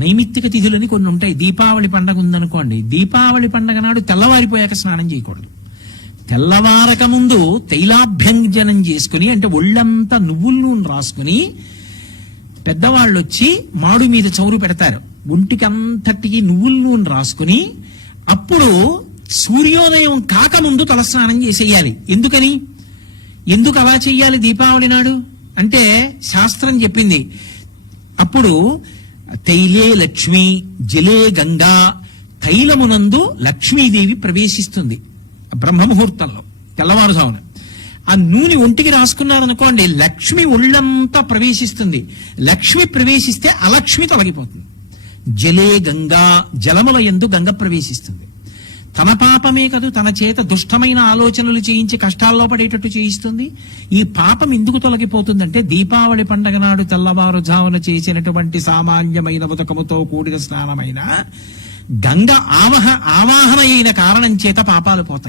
నైమిత్తిక తిథులని కొన్ని ఉంటాయి. దీపావళి పండగ ఉందనుకోండి, దీపావళి పండగ నాడు తెల్లవారిపోయాక స్నానం చేయకూడదు. తెల్లవారక ముందు తైలాభ్యంజనం చేసుకుని, అంటే ఒళ్ళంతా నువ్వుల నూనె రాసుకుని, పెద్దవాళ్ళు వచ్చి మాడు మీద చౌరు పెడతారు, ఒంటికి అంతటికి నువ్వుల నూనె రాసుకుని, అప్పుడు సూర్యోదయం కాకముందు తలస్నానం చేసేయాలి. ఎందుకు అలా చెయ్యాలి దీపావళి నాడు అంటే శాస్త్రం చెప్పింది. అప్పుడు తైలే లక్ష్మి జలే గంగా, తైలమునందు లక్ష్మీదేవి ప్రవేశిస్తుంది బ్రహ్మముహూర్తంలో తెల్లవారుజామున. ఆ నూనె ఒంటికి రాసుకున్నారనుకోండి, లక్ష్మి ఒళ్ళంతా ప్రవేశిస్తుంది. లక్ష్మి ప్రవేశిస్తే అలక్ష్మి తొలగిపోతుంది. జలే గంగా, జలముల యందు గంగ ప్రవేశిస్తుంది. తన పాపమే కాదు, తన చేత దుష్టమైన ఆలోచనలు చేయించి కష్టాల్లో పడేటట్టు చేయిస్తుంది. ఈ పాపం ఎందుకు తొలగిపోతుందంటే, దీపావళి పండగ నాడు తెల్లవారుజామున చేసినటువంటి సామాన్యమైన ఉదకముతో కూడిన స్నానమైన గంగ ఆవాహన అయిన కారణం చేత పాపాలు పోతాయి.